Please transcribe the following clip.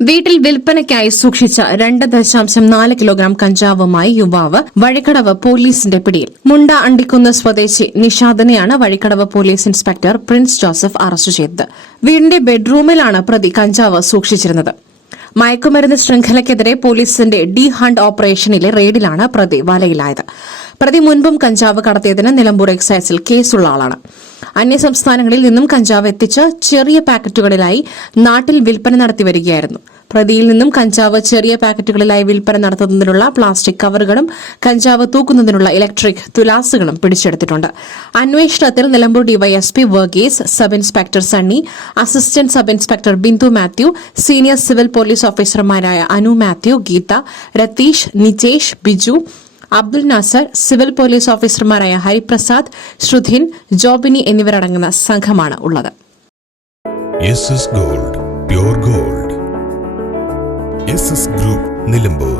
വീട്ടിൽ വിൽപ്പനയ്ക്കായി സൂക്ഷിച്ച രണ്ട് ദശാംശം നാല് കിലോഗ്രാം കഞ്ചാവുമായി യുവാവ് വഴിക്കടവ് പോലീസിന്റെ പിടിയിൽ. മുണ്ട അണ്ടിക്കുന്ന സ്വദേശി നിഷാദിനെയാണ് Vazhikkadavu police inspector Prince Joseph arrest ചെയ്തത്. വീടിന്റെ ബെഡ്റൂമിലാണ് പ്രതി കഞ്ചാവ് സൂക്ഷിച്ചിരുന്നത്. മയക്കുമരുന്ന് ശൃംഖലയ്ക്കെതിരെ പോലീസിന്റെ ഡി ഹണ്ട് ഓപ്പറേഷനിലെ റെയ്ഡിലാണ് പ്രതി വലയിലായത്. പ്രതി മുൻപും കഞ്ചാവ് കടത്തിയതിന് നിലമ്പൂർ എക്സൈസിൽ കേസുള്ള ആളാണ്. അന്യസംസ്ഥാനങ്ങളിൽ നിന്നും കഞ്ചാവ് എത്തിച്ച് ചെറിയ പാക്കറ്റുകളിലായി നാട്ടിൽ വിൽപ്പന നടത്തി വരികയായിരുന്നു. പ്രതിയിൽ നിന്നും കഞ്ചാവ് ചെറിയ പാക്കറ്റുകളിലായി വിൽപ്പന നടത്തുന്നതിനുള്ള പ്ലാസ്റ്റിക് കവറുകളും കഞ്ചാവ് തൂക്കുന്നതിനുള്ള ഇലക്ട്രിക് തുലാസുകളും പിടിച്ചെടുത്തിട്ടുണ്ട്. അന്വേഷണത്തിൽ Nilambur DYSP Varghese sub inspector Sunny assistant sub inspector Bindu Mathew senior civil police ഓഫീസർമാരായ അനു മാത്യു ഗീത രതീഷ് നിജേഷ് ബിജു അബ്ദുൽ നാസർ സിവിൽ പോലീസ് ഓഫീസർമാരായ ഹരിപ്രസാദ് ശ്രുധിൻ ജോബിനി എന്നിവരടങ്ങുന്ന സംഘമാണ് ഉള്ളത്. Gold gold. ഗ്രൂപ്പ് നിലമ്പൂർ.